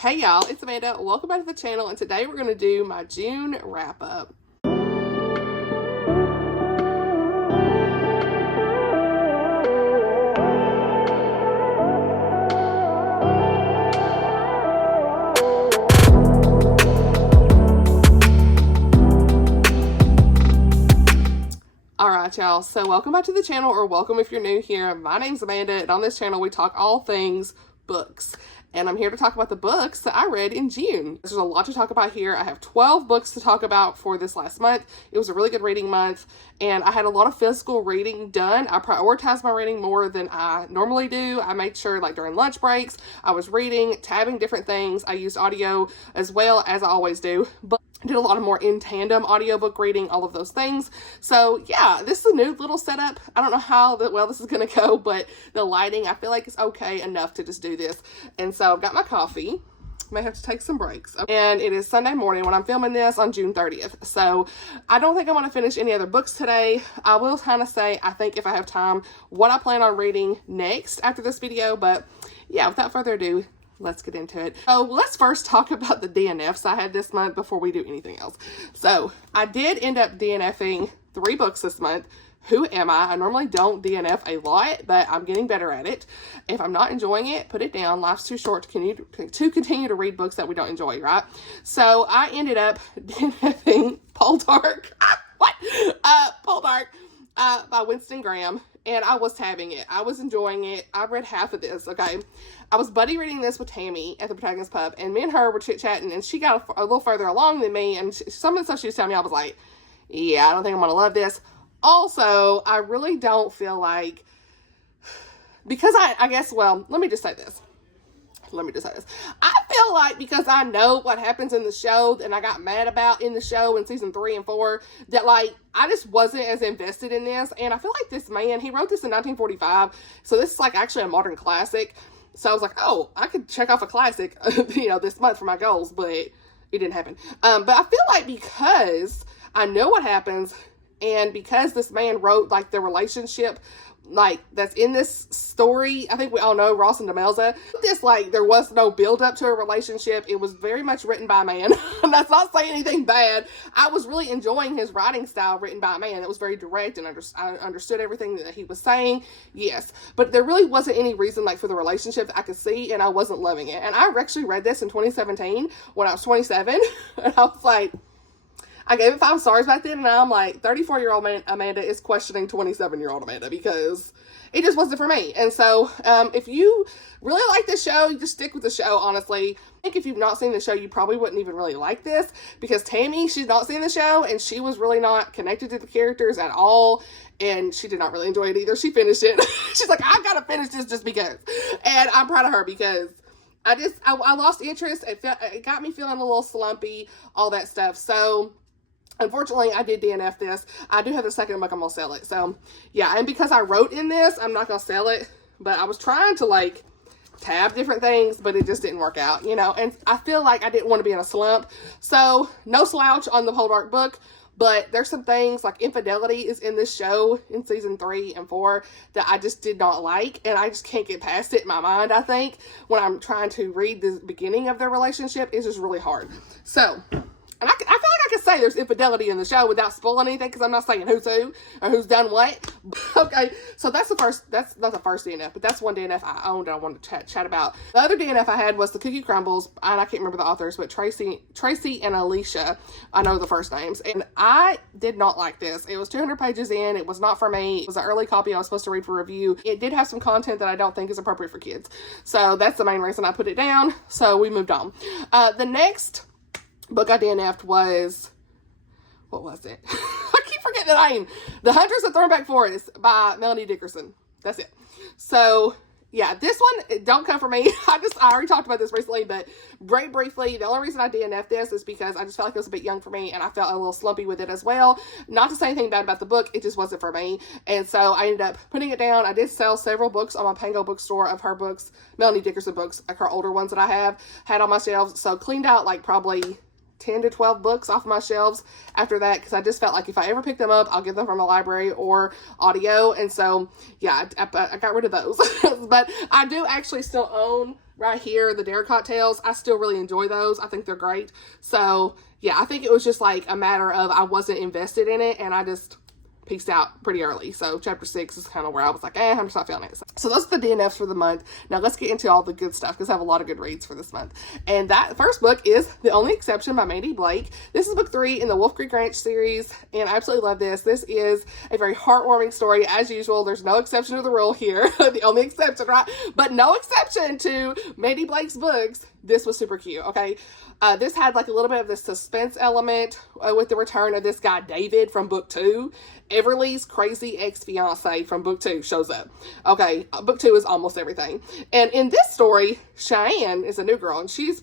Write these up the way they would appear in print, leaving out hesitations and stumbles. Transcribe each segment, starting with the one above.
Hey y'all, it's Amanda. Welcome back to the channel, and today we're going to do my June wrap-up. Alright y'all, so welcome back to the channel, or welcome if you're new here. My name's Amanda, and on this channel we talk all things books. And I'm here to talk about the books that I read in June. There's a lot to talk about here. I have 12 books to talk about for this last month. It was a really good reading month, and I had a lot of physical reading done. I prioritized my reading more than I normally do. I made sure, like, during lunch breaks, I was reading, tabbing different things. I used audio as well, as I always do, but I did a lot of more in tandem audiobook reading, all of those things. So yeah, this is a new little setup. I don't know how well this is going to go, but the lighting, I feel like it's okay enough to just do this. And so I've got my coffee. May have to take some breaks. And it is Sunday morning when I'm filming this on June 30th. So I don't think I'm going to finish any other books today. I will kind of say, I think if I have time, what I plan on reading next after this video. But yeah, without further ado, let's get into it. So let's first talk about the DNFs I had this month before we do anything else. So I did end up DNFing 3 books this month. Who am I? I normally don't DNF a lot, but I'm getting better at it. If I'm not enjoying it, put it down. Life's too short to continue to read books that we don't enjoy, right? So I ended up DNFing Poldark. Poldark by Winston Graham. And I was tabbing it. I was enjoying it. I read half of this, okay? I was buddy reading this with Tammy at the Protagonist Pub, and me and her were chit-chatting, and she got a little further along than me, and some of the stuff she was telling me, I was like, yeah, I don't think I'm going to love this. Also, I really don't feel like, because I guess, well, let me just say this. I feel like because I know what happens in the show and I got mad about in the show in season 3 and 4, that, like, I just wasn't as invested in this. And I feel like this man, he wrote this in 1945. So this is, like, actually a modern classic. So I was like, oh, I could check off a classic, this month for my goals, but it didn't happen. But I feel like because I know what happens, and because this man wrote, like, the relationship, like, that's in this story, I think we all know Ross and Demelza. This, like, there was no build up to a relationship. It was very much written by a man. That's not saying anything bad. I was really enjoying his writing style written by a man. It was very direct, and I understood everything that he was saying. Yes. But there really wasn't any reason, like, for the relationship that I could see, and I wasn't loving it. And I actually read this in 2017 when I was 27, and I was like, I gave it 5 stars back then, and now I'm like, 34-year-old Amanda is questioning 27-year-old Amanda because it just wasn't for me. And so, if you really like this show, you just stick with the show, honestly. I think if you've not seen the show, you probably wouldn't even really like this, because Tammy, she's not seen the show, and she was really not connected to the characters at all, and she did not really enjoy it either. She finished it. She's like, I gotta finish this just because. And I'm proud of her, because I lost interest. It got me feeling a little slumpy, all that stuff. So unfortunately, I did DNF this. I do have the second book. I'm going to sell it. So, yeah. And because I wrote in this, I'm not going to sell it. But I was trying to, like, tab different things, but it just didn't work out, And I feel like I didn't want to be in a slump. So, no slouch on the Poldark book. But there's some things, like infidelity is in this show in season 3 and 4 that I just did not like. And I just can't get past it in my mind, I think. When I'm trying to read the beginning of their relationship, it's just really hard. So, and I feel like I could say there's infidelity in the show without spoiling anything, because I'm not saying who's who or who's done what. Okay, so that's not the first DNF, but that's one DNF I owned and I wanted to chat about. The other DNF I had was the Cookie Crumbles, and I can't remember the authors, but Tracy and Alicia, I know the first names, and I did not like this. It was 200 pages in. It was not for me. It was an early copy I was supposed to read for review. It did have some content that I don't think is appropriate for kids, so that's the main reason I put it down. So we moved on. The next book I DNF'd was, what was it? I keep forgetting the name. The Hunters of Thornback Forest by Melanie Dickerson. That's it. So, yeah, this one, don't come for me. I already talked about this recently, but very briefly, the only reason I DNF'd this is because I just felt like it was a bit young for me, and I felt a little slumpy with it as well. Not to say anything bad about the book, it just wasn't for me. And so I ended up putting it down. I did sell several books on my Pango bookstore of her books, Melanie Dickerson books, like her older ones that I had on my shelves. So cleaned out, like, probably 10 to 12 books off my shelves after that, because I just felt like if I ever pick them up, I'll get them from a library or audio. And so, yeah, I got rid of those. But I do actually still own right here, the dare cocktails, I still really enjoy those. I think they're great. So yeah, I think it was just like a matter of I wasn't invested in it and I just peaced out pretty early. So chapter 6 is kind of where I was like, I'm just not feeling it. So those are the DNFs for the month. Now let's get into all the good stuff because I have a lot of good reads for this month. And that first book is The Only Exception by Mandi Blake. This is book 3 in the Wolf Creek Ranch series, and I absolutely love this. This is a very heartwarming story. As usual, there's no exception to the rule here. The only exception, right? But no exception to Mandi Blake's books. This was super cute, okay? This had like a little bit of the suspense element with the return of this guy, David, from book 2. Everly's crazy ex-fiance from book 2 shows up. Okay, book 2 is almost everything. And in this story, Cheyenne is a new girl, and she's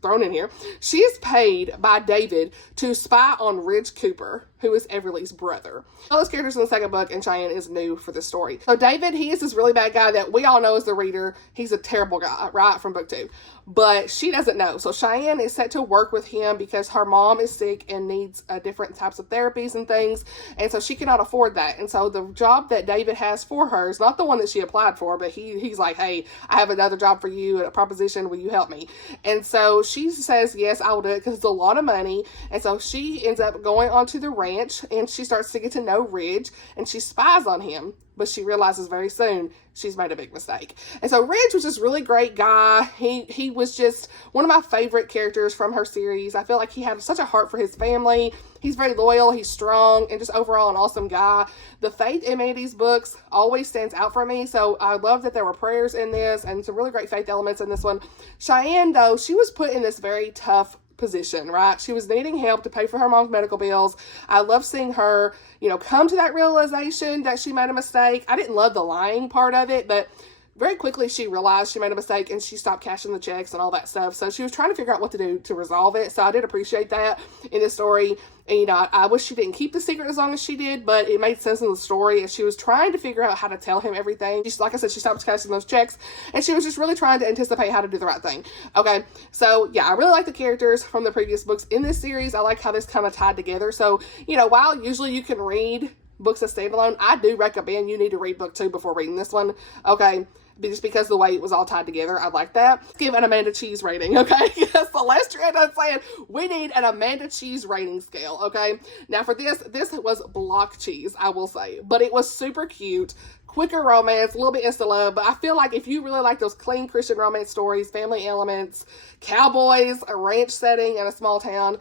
thrown in here. She is paid by David to spy on Ridge Cooper, who is Everly's brother. All those characters in the second book, and Cheyenne is new for this story. So David, he is this really bad guy that we all know as the reader. He's a terrible guy, right, from book 2. But she doesn't know. So Cheyenne is set to work with him because her mom is sick and needs different types of therapies and things. And so she cannot afford that. And so the job that David has for her is not the one that she applied for, but he's like, hey, I have another job for you, a proposition. Will you help me? And so she says, yes, I will do it because it's a lot of money. And so she ends up going onto the ranch and she starts to get to know Ridge and she spies on him. But she realizes very soon she's made a big mistake. And so Ridge was this really great guy. He was just one of my favorite characters from her series. I feel like he had such a heart for his family. He's very loyal, he's strong, and just overall an awesome guy. The faith in Mandi's books always stands out for me, so I love that there were prayers in this and some really great faith elements in this one. Cheyenne, though, she was put in this very tough position, right? She was needing help to pay for her mom's medical bills. I love seeing her, come to that realization that she made a mistake. I didn't love the lying part of it, but very quickly she realized she made a mistake and she stopped cashing the checks and all that stuff. So she was trying to figure out what to do to resolve it. So I did appreciate that in this story. And, I wish she didn't keep the secret as long as she did, but it made sense in the story as she was trying to figure out how to tell him everything. She's, like I said, she stopped cashing those checks and she was just really trying to anticipate how to do the right thing. Okay. So yeah, I really like the characters from the previous books in this series. I like how this kind of tied together. So, while usually you can read books as standalone, I do recommend you need to read book 2 before reading this one. Okay. Just because the way it was all tied together, I like that. Give an Amanda Cheese rating, okay? Celeste is saying we need an Amanda Cheese rating scale, okay? Now for this was block cheese, I will say. But it was super cute, quicker romance, a little bit insta-love. But I feel like if you really like those clean Christian romance stories, family elements, cowboys, a ranch setting in a small town,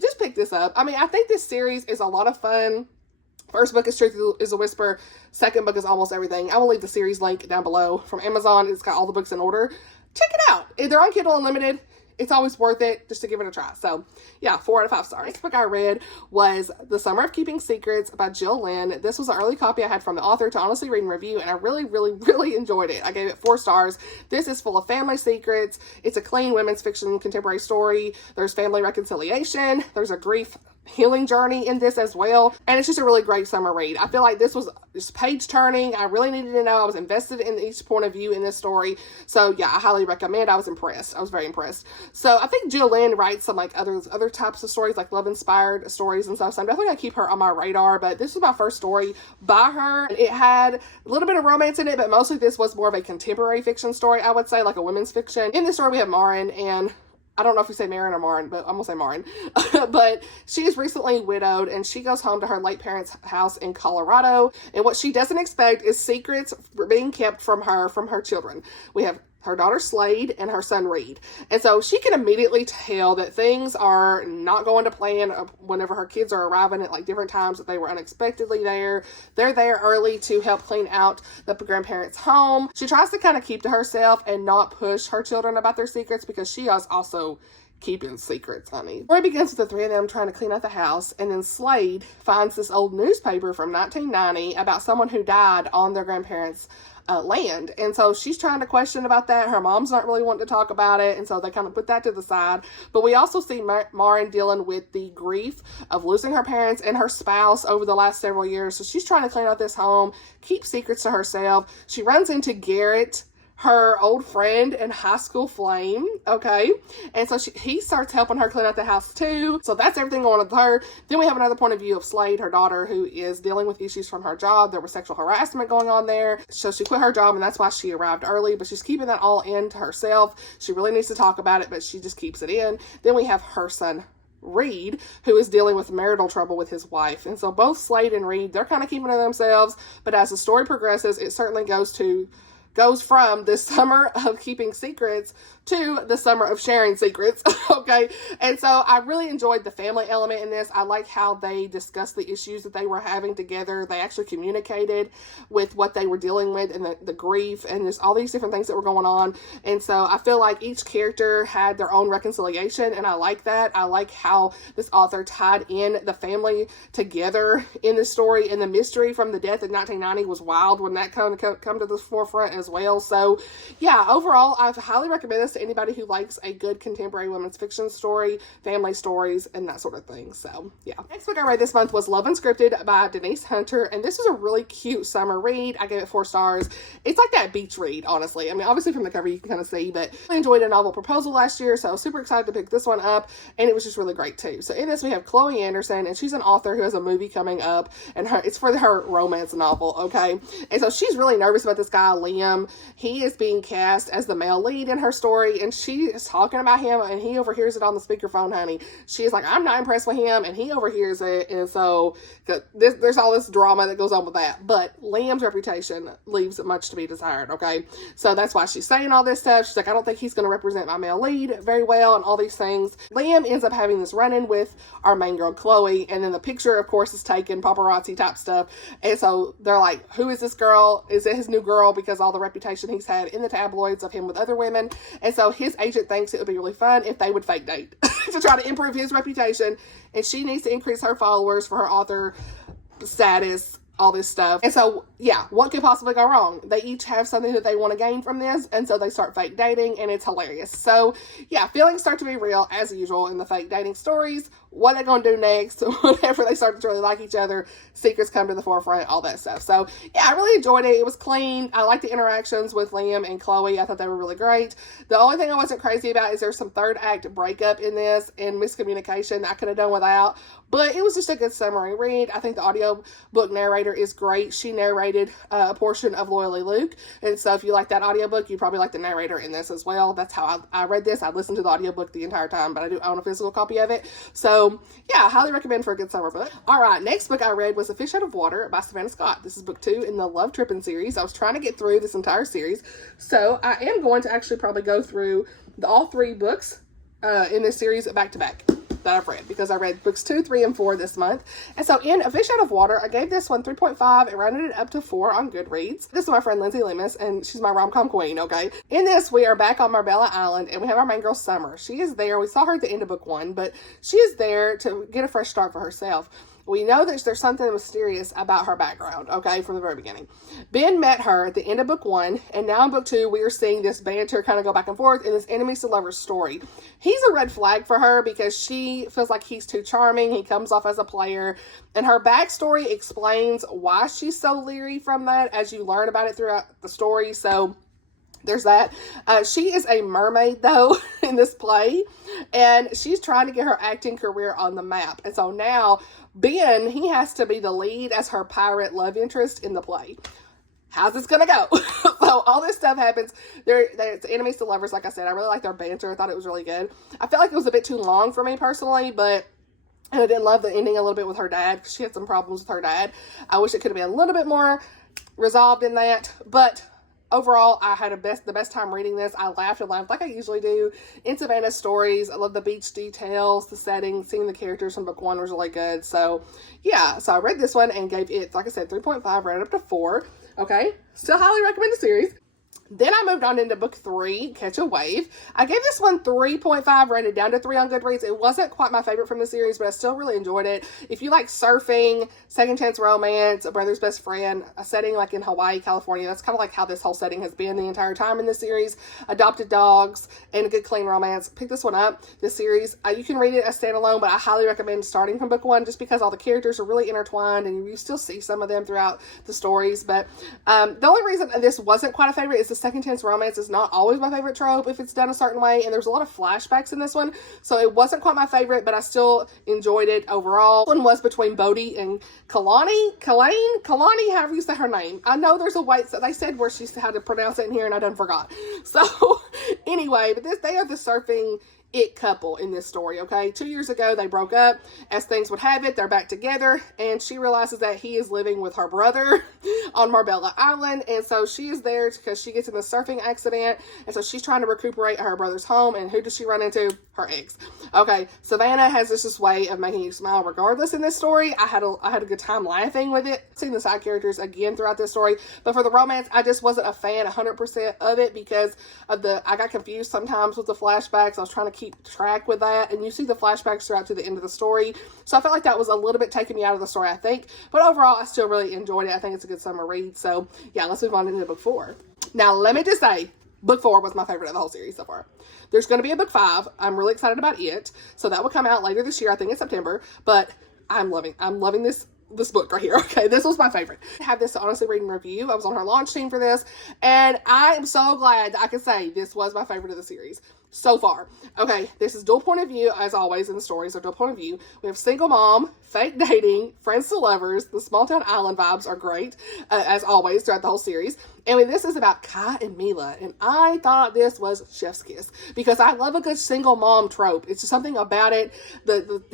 just pick this up. I mean, I think this series is a lot of fun. First book is Truth is a Whisper. Second book is Almost Everything. I will leave the series link down below from Amazon. It's got all the books in order. Check it out. If they're on Kindle Unlimited, it's always worth it just to give it a try. So yeah, 4 out of 5 stars. Next book I read was The Summer of Keeping Secrets by Jill Lynn. This was an early copy I had from the author to honestly read and review, and I really, really, really enjoyed it. I gave it 4 stars. This is full of family secrets. It's a clean women's fiction contemporary story. There's family reconciliation. There's a grief healing journey in this as well, and it's just a really great summer read. I feel like this was just page turning. I really needed to know. I was invested in each point of view in this story, so yeah, I highly recommend. I was impressed. I was very impressed. So I think Jill Lynn writes some like other types of stories, like love inspired stories and stuff, so I'm definitely gonna keep her on my radar. But this was my first story by her. It had a little bit of romance in it, but mostly this was more of a contemporary fiction story, I would say, like a women's fiction. In this story we have Marin, and I don't know if you say Marin or Marin, but I'm going to say Marin. But she is recently widowed, and she goes home to her late parents' house in Colorado. And what she doesn't expect is secrets being kept from her children. We have her daughter Slade and her son Reed. And so she can immediately tell that things are not going to plan whenever her kids are arriving at like different times that they were unexpectedly there. They're there early to help clean out the grandparents' home. She tries to kind of keep to herself and not push her children about their secrets because she is also keeping secrets, honey. The story begins with the 3 of them trying to clean out the house, and then Slade finds this old newspaper from 1990 about someone who died on their grandparents' land. And so she's trying to question about that. Her mom's not really wanting to talk about it, and so they kind of put that to the side. But we also see Marin dealing with the grief of losing her parents and her spouse over the last several years. So she's trying to clean out this home, keep secrets to herself. She runs into Garrett, her old friend and high school flame, okay? And so he starts helping her clean out the house too. So that's everything going on with her. Then we have another point of view of Slade, her daughter, who is dealing with issues from her job. There was sexual harassment going on there. So she quit her job, and that's why she arrived early, but she's keeping that all in to herself. She really needs to talk about it, but she just keeps it in. Then we have her son, Reed, who is dealing with marital trouble with his wife. And so both Slade and Reed, they're kind of keeping to themselves, but as the story progresses, it certainly goes from this summer of keeping secrets to the summer of sharing secrets, okay? And so I really enjoyed the family element in this. I like how they discussed the issues that they were having together. They actually communicated with what they were dealing with and the grief and just all these different things that were going on. And so I feel like each character had their own reconciliation, and I like that. I like how this author tied in the family together in the story, and the mystery from the death in 1990 was wild when that come to the forefront as well. So yeah, overall, I highly recommend this to anybody who likes a good contemporary women's fiction story, family stories, and that sort of thing. So yeah. Next book I read this month was Love Unscripted by Denise Hunter, and this was a really cute summer read. I gave it 4 stars. It's like that beach read, honestly. I mean, obviously from the cover you can kind of see, but I enjoyed A Novel Proposal last year, so I was super excited to pick this one up, and it was just really great too. So in this we have Chloe Anderson, and she's an author who has a movie coming up, and it's for her romance novel, okay? And so she's really nervous about this guy, Liam. He is being cast as the male lead in her story, and she is talking about him, and he overhears it on the speakerphone, honey. She's like, I'm not impressed with him, and he overhears it, and so there's all this drama that goes on with that. But Liam's reputation leaves much to be desired, okay? So that's why she's saying all this stuff. She's like, I don't think he's going to represent my male lead very well, and all these things. Liam ends up having this run-in with our main girl, Chloe, and then the picture, of course, is taken, paparazzi type stuff, and so they're like, who is this girl? Is it his new girl? Because all the reputation he's had in the tabloids of him with other women. And so his agent thinks it would be really fun if they would fake date to try to improve his reputation, and she needs to increase her followers for her author status, all this stuff. And so yeah, what could possibly go wrong? They each have something that they want to gain from this, and so they start fake dating, and it's hilarious. So yeah, feelings start to be real as usual in the fake dating stories. What they're going to do next, whenever they start to really like each other, secrets come to the forefront, all that stuff. So yeah, I really enjoyed it. It was clean. I liked the interactions with Liam and Chloe. I thought they were really great. The only thing I wasn't crazy about is there's some third act breakup in this and miscommunication I could have done without, but it was just a good summary read. I think the audiobook narrator is great. She narrated a portion of Loyally Luke, and so if you like that audiobook, you probably like the narrator in this as well. That's how I read this. I listened to the audiobook the entire time, but I do own a physical copy of it. So yeah, I highly recommend for a good summer book. All right, next book I read was A Fish Out of Water by Savannah Scott. This is book 2 in the Love Trippin' series. I was trying to get through this entire series, so I am going to actually probably go through all 3 books in this series back to back that I've read, because I read books 2, 3, and 4 this month. And so in A Fish Out of Water, I gave this one 3.5 and rounded it up to 4 on Goodreads. This is my friend Lindsay Lemus, and she's my rom-com queen, okay? In this, we are back on Marbella Island, and we have our main girl, Summer. She is there. We saw her at the end of book 1, but she is there to get a fresh start for herself. We know that there's something mysterious about her background, okay, from the very beginning. Ben met her at the end of book 1, and now in book 2, we are seeing this banter kind of go back and forth in this enemies to lovers story. He's a red flag for her because she feels like he's too charming. He comes off as a player, and her backstory explains why she's so leery from that as you learn about it throughout the story. So there's that. She is a mermaid, though, in this play, and she's trying to get her acting career on the map. And so now Ben, he has to be the lead as her pirate love interest in the play. How's this gonna go? So all this stuff happens. It's enemies to lovers, like I said. I really like their banter. I thought it was really good. I felt like it was a bit too long for me personally, but and I didn't love the ending a little bit with her dad, because she had some problems with her dad. I wish it could have been a little bit more resolved in that, but overall, I had the best time reading this. I laughed and laughed like I usually do in Savannah's stories. I love the beach details, the setting, seeing the characters from book 1 was really good. So yeah, so I read this one and gave it, like I said, 3.5, read it up to 4. Okay, still highly recommend the series. Then I moved on into book 3, Catch a Wave. I gave this one 3.5, rated down to 3 on Goodreads. It wasn't quite my favorite from the series, but I still really enjoyed it. If you like surfing, second chance romance, a brother's best friend, a setting like in Hawaii, California, that's kind of like how this whole setting has been the entire time in this series. Adopted dogs and a good clean romance. Pick this one up. This series, you can read it as standalone, but I highly recommend starting from book 1 just because all the characters are really intertwined and you still see some of them throughout the stories. But the only reason this wasn't quite a favorite is the second chance romance is not always my favorite trope if it's done a certain way, and there's a lot of flashbacks in this one, so it wasn't quite my favorite, but I still enjoyed it overall. One was between Bodhi and Kalani, however you say her name. I know there's a way, so they said where she had to pronounce it in here, and I done forgot. So anyway, but they are the surfing it couple in this story, okay? 2 years ago, they broke up. As things would have it, they're back together, and she realizes that he is living with her brother on Marbella Island, and so she is there because she gets in the surfing accident, and so she's trying to recuperate at her brother's home, and who does she run into? Her ex. Okay, Savannah has this way of making you smile regardless in this story. I had a good time laughing with it. Seeing the side characters again throughout this story, but for the romance, I just wasn't a fan 100% of it because of I got confused sometimes with the flashbacks. I was trying to keep track with that, and you see the flashbacks throughout to the end of the story, so I felt like that was a little bit taking me out of the story, I think, but overall I still really enjoyed it. I think it's a good summer read. So yeah, let's move on into book 4. Now let me just say, book 4 was my favorite of the whole series so far. There's going to be a book 5. I'm really excited about it, so that will come out later this year, I think in September, but I'm loving this book right here. Okay, this was my favorite. I have this to honestly read and review. I was on her launch team for this, and I am so glad that I can say this was my favorite of the series so far. Okay, this is dual point of view, as always in the stories are dual point of view. We have single mom, fake dating, friends to lovers. The small town island vibes are great, as always throughout the whole series. And this is about Kai and Mila, and I thought this was chef's kiss because I love a good single mom trope. It's just something about it.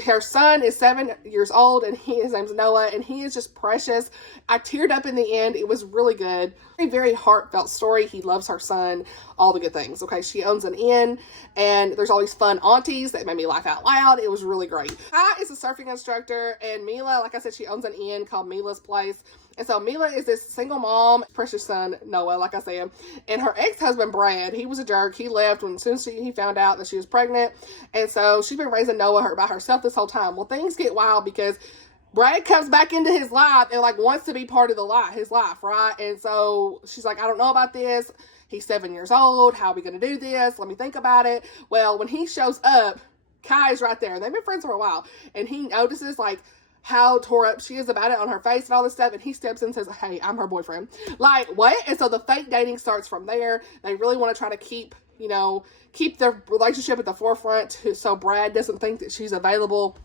Her son is 7 years old, and his name's Noah, and he is just precious. I teared up in the end. It was really good. Very, very heartfelt story. He loves her son, all the good things. Okay, she owns an inn, and there's all these fun aunties that made me laugh out loud. It was really great. Kai is a surfing instructor, and Mila, like I said, she owns an inn called Mila's Place. And so Mila is this single mom, precious son, Noah, like I said, and her ex-husband, Brad, he was a jerk. He left as soon as he found out that she was pregnant. And so she's been raising Noah by herself this whole time. Well, things get wild because Brad comes back into his life and wants to be part of his life, right? And so she's like, I don't know about this. He's 7 years old. How are we going to do this? Let me think about it. Well, when he shows up, Kai's right there. They've been friends for a while. And he notices how tore up she is about it on her face and all this stuff, and he steps in and says, hey, I'm her boyfriend. What? And so the fake dating starts from there. They really want to try to keep their relationship at the forefront so Brad doesn't think that she's available,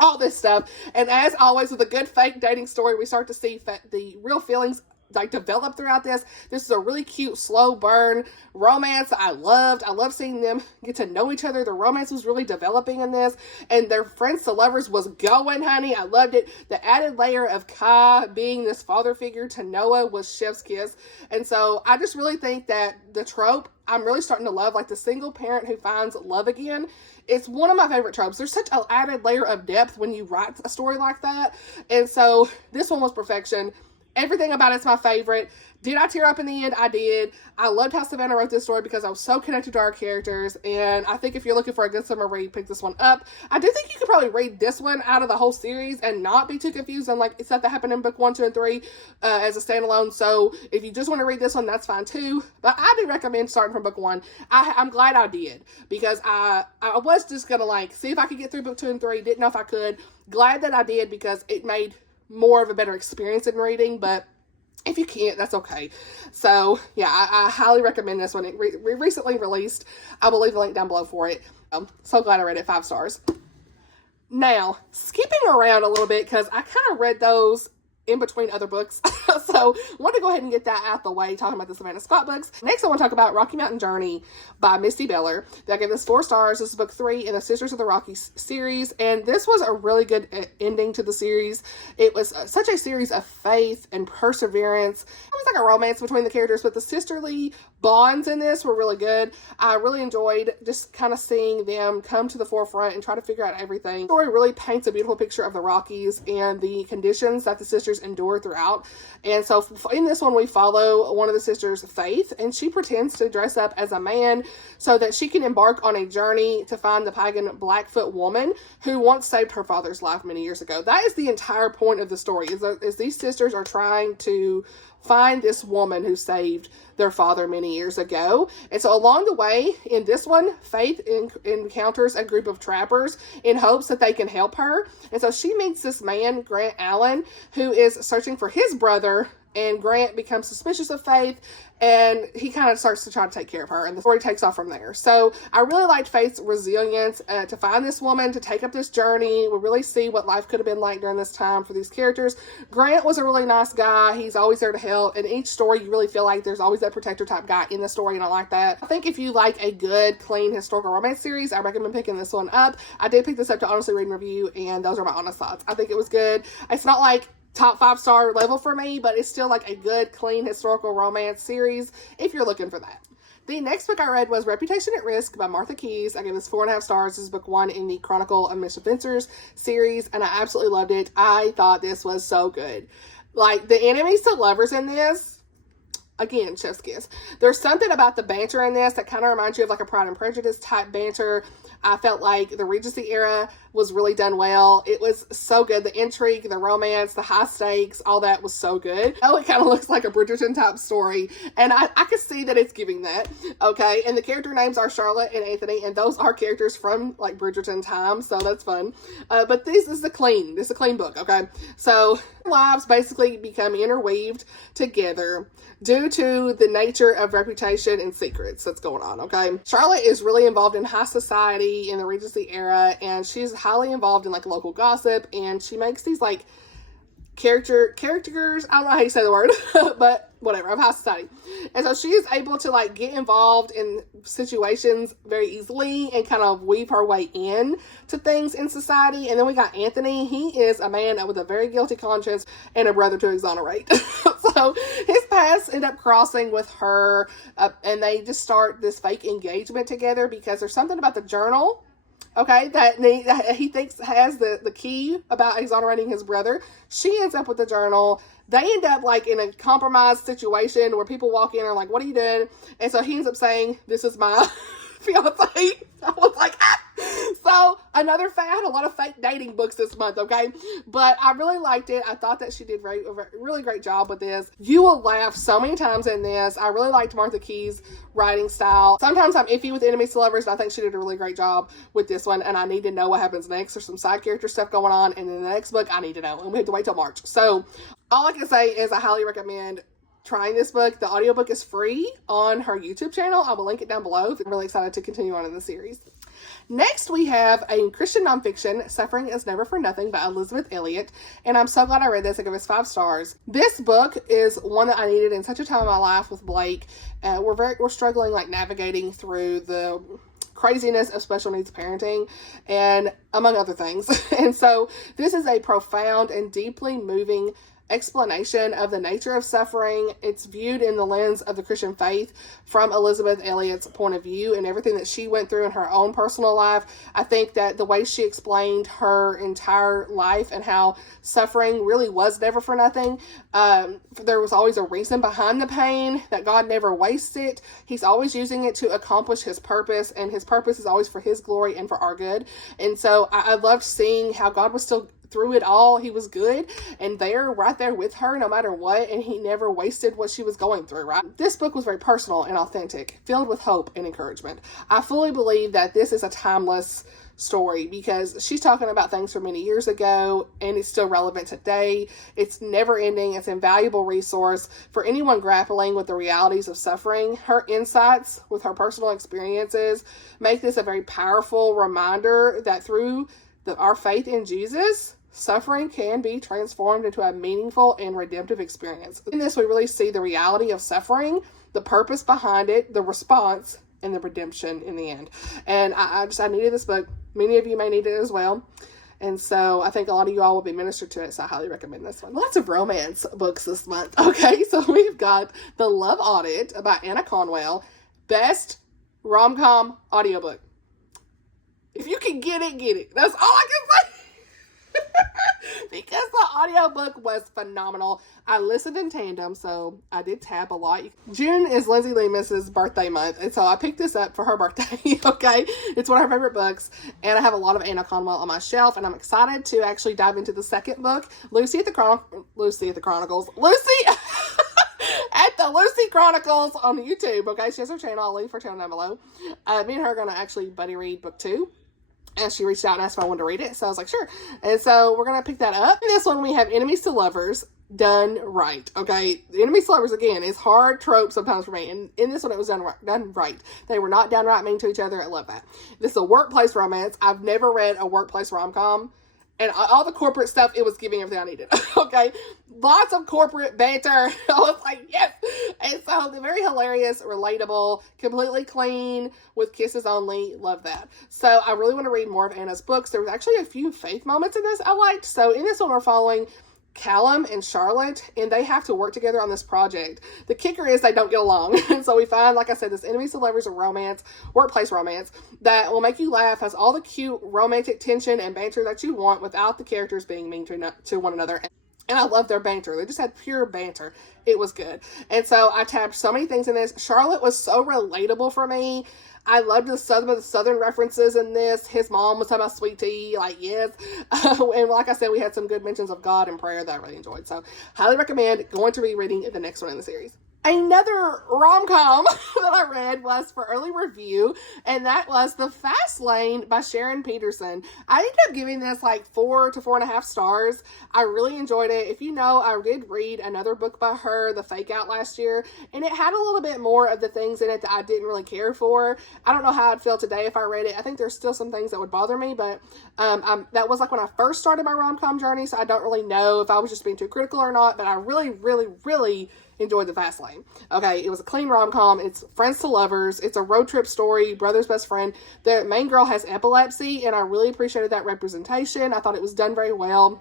all this stuff. And as always with a good fake dating story, we start to see the real feelings develop throughout this. This is a really cute, slow burn romance I loved. I love seeing them get to know each other. The romance was really developing in this, and their friends to lovers was going, honey. I loved it. The added layer of Kai being this father figure to Noah was chef's kiss. And so I just really think that the trope, I'm really starting to love, the single parent who finds love again. It's one of my favorite tropes. There's such an added layer of depth when you write a story like that. And so this one was perfection. Everything about it's my favorite. Did I tear up in the end? I did. I loved how Savannah wrote this story because I was so connected to our characters, and I think if you're looking for a good summer read, pick this one up. I do think you could probably read this one out of the whole series and not be too confused on stuff that happened in book 1, 2, and 3 as a standalone. So if you just want to read this one, that's fine too. But I do recommend starting from book 1. I'm glad I did because I was just gonna see if I could get through book 2 and 3. Didn't know if I could. Glad that I did because it made more of a better experience in reading, but if you can't, that's okay. So yeah, I highly recommend this one. It recently released. I will leave the link down below for it. I'm so glad I read it 5 stars. Now, skipping around a little bit because I kind of read those in between other books. So I want to go ahead and get that out the way, talking about the Savannah Scott books. Next, I want to talk about Rocky Mountain Journey by Misty Beller. I gave this 4 stars. This is book 3 in the Sisters of the Rockies series, and this was a really good ending to the series. It was such a series of faith and perseverance. It was like a romance between the characters, but the sisterly bonds in this were really good. I really enjoyed just kind of seeing them come to the forefront and try to figure out everything. The story really paints a beautiful picture of the Rockies and the conditions that the sisters endure throughout. And so in this one, we follow one of the sisters, Faith, and she pretends to dress up as a man so that she can embark on a journey to find the pagan Blackfoot woman who once saved her father's life many years ago. That is the entire point of the story, is these sisters are trying to find this woman who saved their father many years ago. And so along the way, in this one, Faith encounters a group of trappers in hopes that they can help her. And so she meets this man, Grant Allen, who is searching for his brother and Grant becomes suspicious of Faith, and he kind of starts to try to take care of her, and the story takes off from there. So I really liked Faith's resilience to find this woman, to take up this journey. We really see what life could have been like during this time for these characters. Grant was a really nice guy. He's always there to help. In each story, you really feel like there's always that protector type guy in the story, and I like that. I think if you like a good, clean historical romance series, I recommend picking this one up. I did pick this up to honestly read and review, and those are my honest thoughts. I think it was good. It's not like top 5-star level for me, but it's still like a good, clean historical romance series if you're looking for that. The next book I read was Reputation at Risk by Martha Keyes. I gave this 4.5 stars. This is book 1 in the Chronicle of Misadventures series, and I absolutely loved it. I thought this was so good. Like, the enemies to lovers in this, again, chef's kiss. There's something about the banter in this that kind of reminds you of like a Pride and Prejudice type banter. I felt like the Regency era was really done well. It was so good. The intrigue, the romance, the high stakes, all that was so good. Oh, it kind of looks like a Bridgerton type story, and I could see that it's giving that. Okay, and the character names are Charlotte and Anthony, and those are characters from like Bridgerton times, so that's fun. But this is a clean book. Okay, so lives basically become interweaved together due to the nature of reputation and secrets that's going on. Okay, Charlotte is really involved in high society in the Regency era, and she's highly involved in like local gossip, and she makes these like characters, I don't know how you say the word, but whatever, of high society. And so she is able to like get involved in situations very easily and kind of weave her way in to things in society. And then we got Anthony. He is a man with a very guilty conscience and a brother to exonerate. So his paths end up crossing with her, and they just start this fake engagement together because there's something about the journal, okay, that he thinks has the key about exonerating his brother. She ends up with the journal. They end up like in a compromised situation where people walk in and are like, what are you doing? And so he ends up saying, this is my fiance. I was like, ah. So another I had a lot of fake dating books this month, okay? But I really liked it. I thought that she did a really great job with this. You will laugh so many times in this. I really liked Martha Keyes' writing style. Sometimes I'm iffy with enemies to lovers, and I think she did a really great job with this one, and I need to know what happens next. There's some side character stuff going on, and in the next book, I need to know, and we have to wait till March. So all I can say is I highly recommend trying this book. The audiobook is free on her YouTube channel. I will link it down below. I'm really excited to continue on in the series. Next, we have a Christian nonfiction, Suffering is Never for Nothing by Elisabeth, Elliot, and I'm so glad I read this. I give this 5 stars. This book is one that I needed in such a time of my life with Blake. We're struggling like navigating through the craziness of special needs parenting, and among other things. And so this is a profound and deeply moving explanation of the nature of suffering. It's viewed in the lens of the Christian faith from Elisabeth Elliot's point of view and everything that she went through in her own personal life. I think that the way she explained her entire life and how suffering really was never for nothing. There was always a reason behind the pain, that God never wastes it. He's always using it to accomplish his purpose, and his purpose is always for his glory and for our good. And so I loved seeing how God was still through it all. He was good and right there with her no matter what, and he never wasted what she was going through, right? This book was very personal and authentic, filled with hope and encouragement. I fully believe that this is a timeless story because she's talking about things from many years ago and it's still relevant today. It's never ending. It's an invaluable resource for anyone grappling with the realities of suffering. Her insights with her personal experiences make this a very powerful reminder that through our faith in Jesus, suffering can be transformed into a meaningful and redemptive experience. In this, we really see the reality of suffering, the purpose behind it, the response, and the redemption in the end. And I needed this book. Many of you may need it as well. And so I think a lot of you all will be ministered to it, so I highly recommend this one. Lots of romance books this month. Okay, so we've got The Love Audit by Annah Conwell, best rom-com audiobook. If you can get it, get it. That's all I can say. Because the audiobook was phenomenal. I listened in tandem, so I did tab a lot. June is Lindsay Lemus's birthday month, and so I picked this up for her birthday, okay? It's one of her favorite books, and I have a lot of Annah Conwell on my shelf, and I'm excited to actually dive into the second book, Lucy at the Chronicles. Lucy at the Lucy Chronicles on YouTube, okay? She has her channel. I'll leave her channel down below. Me and her are going to actually buddy read book 2. And she reached out and asked if I wanted to read it. So I was like, sure. And so we're going to pick that up. In this one, we have Enemies to Lovers done right. Okay, the enemies to lovers, again, is hard trope sometimes for me, and in this one it was done right. They were not downright mean to each other. I love that. This is a workplace romance. I've never read a workplace rom-com, and all the corporate stuff, it was giving everything I needed. Okay, lots of corporate banter. I was like, yes. And so they're very hilarious, relatable, completely clean, with kisses only. Love that. So I really want to read more of Annah's books. There was actually a few faith moments in this I liked. So in this one, we're following Callum and Charlotte, and they have to work together on this project. The kicker is they don't get along. And so we find, like I said, this enemies to lovers of romance, workplace romance, that will make you laugh, has all the cute romantic tension and banter that you want without the characters being mean to one another. And I love their banter. They just had pure banter. It was good. And so I tabbed so many things in this. Charlotte was so relatable for me. I loved the southern references in this. His mom was talking about sweet tea, like, yes. And like I said, we had some good mentions of God and prayer that I really enjoyed. So highly recommend. Going to be reading the next one in the series. Another rom-com that I read was for early review, and that was The Fast Lane by Sharon Peterson. I ended up giving this like 4 to 4.5 stars. I really enjoyed it. If you know, I did read another book by her, The Fake Out, last year, and it had a little bit more of the things in it that I didn't really care for. I don't know how I'd feel today if I read it. I think there's still some things that would bother me, but that was like when I first started my rom-com journey, so I don't really know if I was just being too critical or not, but I really enjoyed The Fast Lane. Okay, it was a clean rom-com. It's friends to lovers. It's a road trip story, brother's best friend. The main girl has epilepsy, and I really appreciated that representation. I thought it was done very well,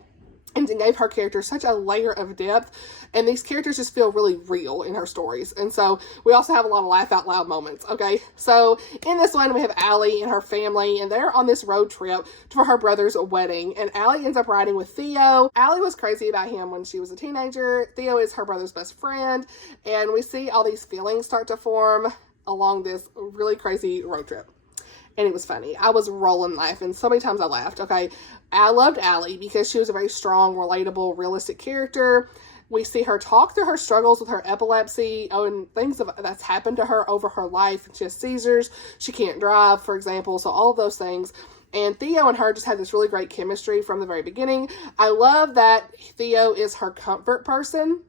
and it gave her character such a layer of depth, and these characters just feel really real in her stories. And so we also have a lot of laugh out loud moments. Okay, so in this one we have Allie and her family, and they're on this road trip for her brother's wedding, and Allie ends up riding with Theo. Allie was crazy about him when she was a teenager. Theo is her brother's best friend, and we see all these feelings start to form along this really crazy road trip. And it was funny. I was rolling laughing. So many times I laughed. Okay, I loved Allie because she was a very strong, relatable, realistic character. We see her talk through her struggles with her epilepsy and things that's happened to her over her life. She has seizures. She can't drive, for example. So all of those things. And Theo and her just had this really great chemistry from the very beginning. I love that Theo is her comfort person,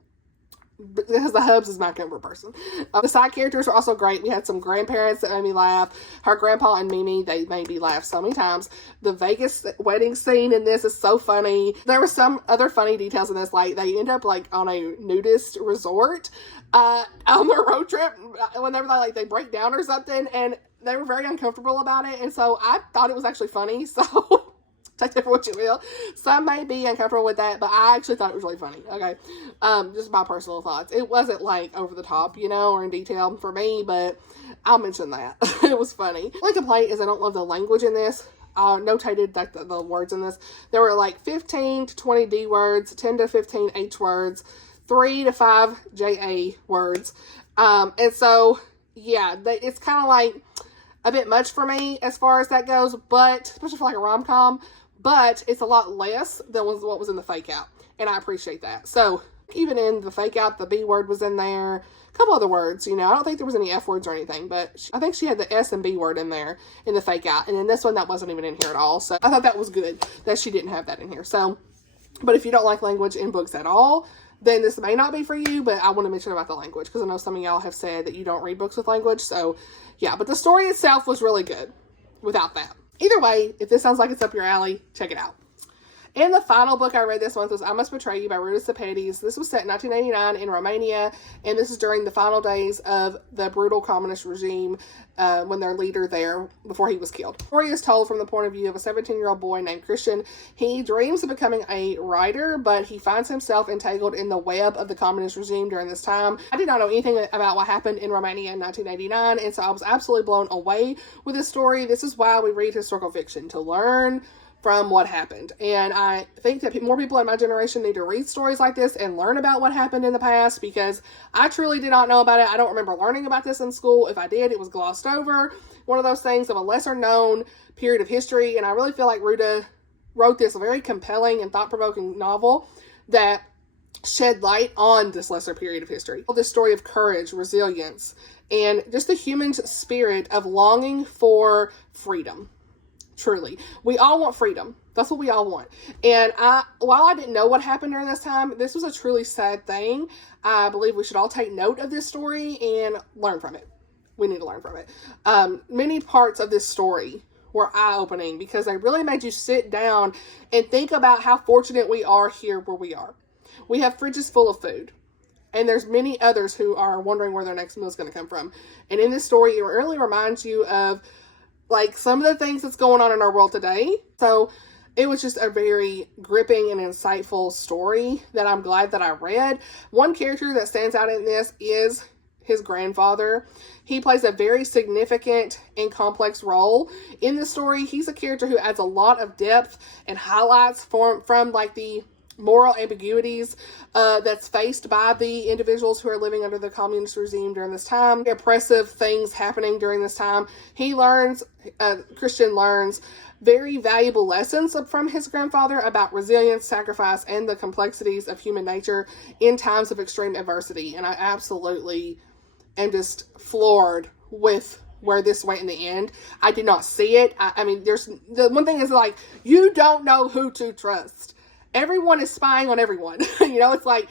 because the Hubs is my comfort person. The side characters were also great. We had some grandparents that made me laugh. Her grandpa and Mimi, they made me laugh so many times. The Vegas wedding scene in this is so funny. There were some other funny details in this, like they end up like on a nudist resort on their road trip whenever they break down or something, and they were very uncomfortable about it, and so I thought it was actually funny. So take that for what you will. Some may be uncomfortable with that, but I actually thought it was really funny. Okay, just my personal thoughts. It wasn't like over the top, or in detail for me, but I'll mention that. It was funny. The only complaint is I don't love the language in this. Notated like the words in this. There were like 15 to 20 D words, 10 to 15 H words, 3 to 5 JA words. And so, yeah, it's kind of like a bit much for me as far as that goes, but especially for like a rom-com, but it's a lot less than what was in The Fake Out, and I appreciate that. So even in The Fake Out, the B word was in there, a couple other words, I don't think there was any F words or anything, but I think she had the S and B word in there in The Fake Out, and in this one that wasn't even in here at all. So I thought that was good that she didn't have that in here. So, but if you don't like language in books at all, then this may not be for you, but I want to mention about the language because I know some of y'all have said that you don't read books with language. So yeah, but the story itself was really good without that. Either way, if this sounds like it's up your alley, check it out. And the final book I read this month was I Must Betray You by Ruta Sepetys. This was set in 1989 in Romania, and this is during the final days of the brutal communist regime when their leader there, before he was killed. The story is told from the point of view of a 17-year-old boy named Christian. He dreams of becoming a writer, but he finds himself entangled in the web of the communist regime during this time. I did not know anything about what happened in Romania in 1989, and so I was absolutely blown away with this story. This is why we read historical fiction, to learn from what happened. And I think that more people in my generation need to read stories like this and learn about what happened in the past, because I truly did not know about it. I don't remember learning about this in school. If I did, it was glossed over. One of those things of a lesser known period of history. And I really feel like Ruta wrote this very compelling and thought-provoking novel that shed light on this lesser period of history. This story of courage, resilience, and just the human spirit of longing for freedom. Truly. We all want freedom. That's what we all want. And while I didn't know what happened during this time, this was a truly sad thing. I believe we should all take note of this story and learn from it. We need to learn from it. Many parts of this story were eye-opening because they really made you sit down and think about how fortunate we are here where we are. We have fridges full of food. And there's many others who are wondering where their next meal is going to come from. And in this story, it really reminds you of like some of the things that's going on in our world today. So it was just a very gripping and insightful story that I'm glad that I read. One character that stands out in this is his grandfather. He plays a very significant and complex role in the story. He's a character who adds a lot of depth and highlights from like the moral ambiguities that's faced by the individuals who are living under the communist regime during this time. Oppressive things happening during this time. Christian learns very valuable lessons from his grandfather about resilience, sacrifice, and the complexities of human nature in times of extreme adversity. And I absolutely am just floored with where this went in the end. I did not see it. I mean, there's the one thing is like, you don't know who to trust. Everyone is spying on everyone. You know, it's like,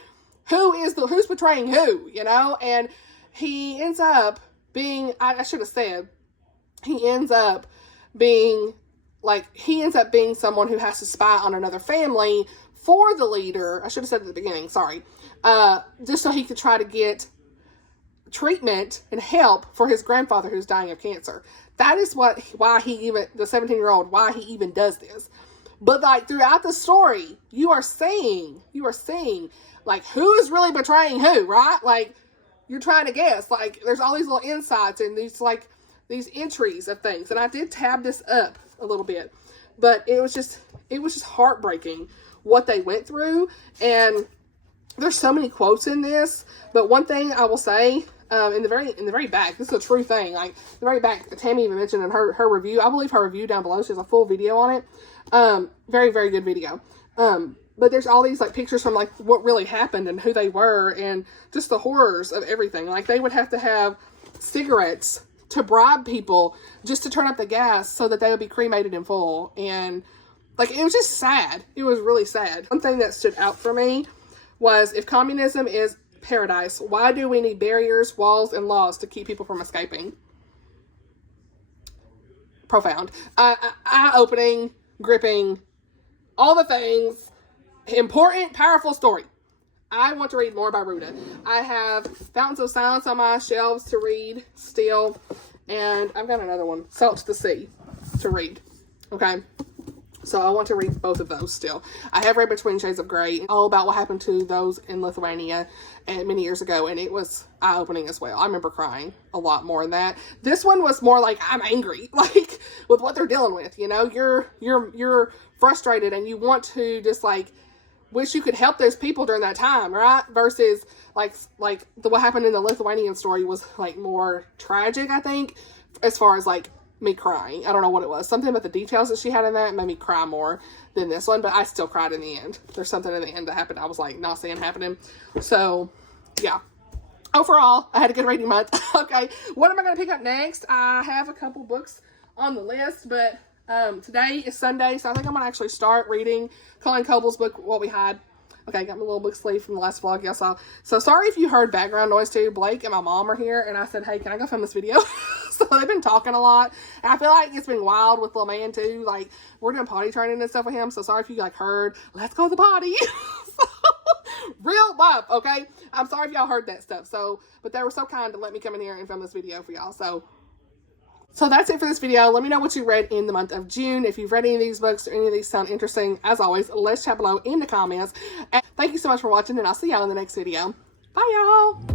who's betraying who, you know? And he ends up being, I should have said, he ends up being someone who has to spy on another family for the leader. I should have said at the beginning, sorry. Just so he could try to get treatment and help for his grandfather who's dying of cancer. That is the 17-year-old, why he even does this. But like throughout the story, you are seeing like who is really betraying who, right? Like you're trying to guess. Like there's all these little insights and these entries of things. And I did tab this up a little bit, but it was just heartbreaking what they went through. And there's so many quotes in this, but one thing I will say, in the very back, this is a true thing. Like the very back, Tammy even mentioned in her review. I believe her review down below. She has a full video on it. Very, very good video. But there's all these like pictures from like what really happened and who they were and just the horrors of everything. Like they would have to have cigarettes to bribe people just to turn up the gas so that they would be cremated in full. And like, it was just sad. It was really sad. One thing that stood out for me was, if communism is paradise, why do we need barriers, walls, and laws to keep people from escaping? Profound. Eye-opening, gripping, all the things. Important, powerful story. I want to read more by Ruta. I have Fountains of Silence on my shelves to read still. And I've got another one, Salt to the Sea, to read. Okay? So I want to read both of those still. I have read Between Shades of Grey, all about what happened to those in Lithuania many years ago, and it was eye-opening as well. I remember crying a lot more than that. This one was more like, I'm angry, like, with what they're dealing with, you know? You're frustrated, and you want to just, like, wish you could help those people during that time, right? Versus, what happened in the Lithuanian story was, like, more tragic, I think, as far as, like, me crying. I don't know what it was. Something about the details that she had in that made me cry more than this one, but I still cried in the end. There's something in the end that happened I was like not seeing happening. So yeah, overall I had a good reading month. Okay, what am I going to pick up next? I have a couple books on the list, but today is Sunday, so I think I'm going to actually start reading Colin Coble's book, What We Hide. Okay, I got my little book sleeve from the last vlog y'all saw. So sorry if you heard background noise too. Blake and my mom are here, and I said, hey, can I go film this video? So they've been talking a lot. And I feel like it's been wild with little man too. Like, we're doing potty training and stuff with him. So sorry if you like heard, let's go to the potty. Real love, okay? I'm sorry if y'all heard that stuff. So, but they were so kind to let me come in here and film this video for y'all. So that's it for this video. Let me know what you read in the month of June. If you've read any of these books or any of these sound interesting, as always, let's chat below in the comments. And thank you so much for watching, and I'll see y'all in the next video. Bye, y'all.